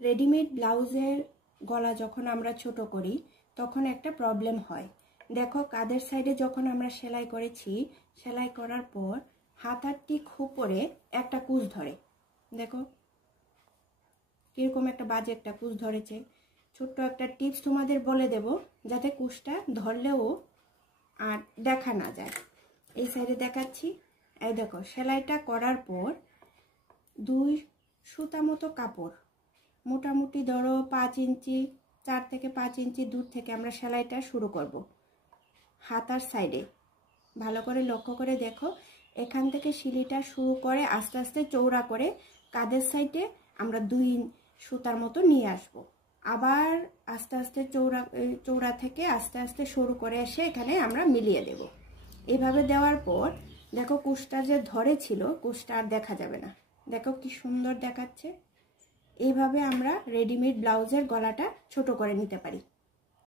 Readymade ব্লাউজের গলা যখন আমরা ছোট করি তখন একটা প্রবলেম হয়। দেখো কাঁধের সাইডে যখন আমরা সেলাই করেছি, সেলাই করার পর হাতার ঠিক উপরে একটা কুঁচ ধরে, দেখো কিরকম একটা বাজে একটা কুঁচ ধরেছে। ছোট্ট একটা টিপস তোমাদের বলে দেব, যাতে কুঁচটা ধরলেও আর দেখা না যায়। এই সাইডে দেখাচ্ছি, এই দেখো সেলাইটা করার পর 2 সুতা মতো কাপড়, মোটামুটি ধরো 5 ইঞ্চি, 4 থেকে 5 ইঞ্চি দূর থেকে আমরা সেলাইটা শুরু করব। হাতার সাইডে ভালো করে লক্ষ্য করে দেখো, এখান থেকে সিলিটা শুরু করে আস্তে আস্তে চৌড়া করে কাঁধের সাইডে আমরা 2 সুতার মতো নিয়ে আসব। আবার আস্তে আস্তে চৌড়া থেকে আস্তে আস্তে সরু করে এসে এখানে আমরা মিলিয়ে দেব। এভাবে দেওয়ার পর দেখো কুঁচটা যে ধরে ছিল, কুঁচটা আর দেখা যাবে না। দেখো কি সুন্দর দেখাচ্ছে। এইভাবে আমরা রেডিমেড ব্লাউজের গলাটা ছোট করে নিতে পারি।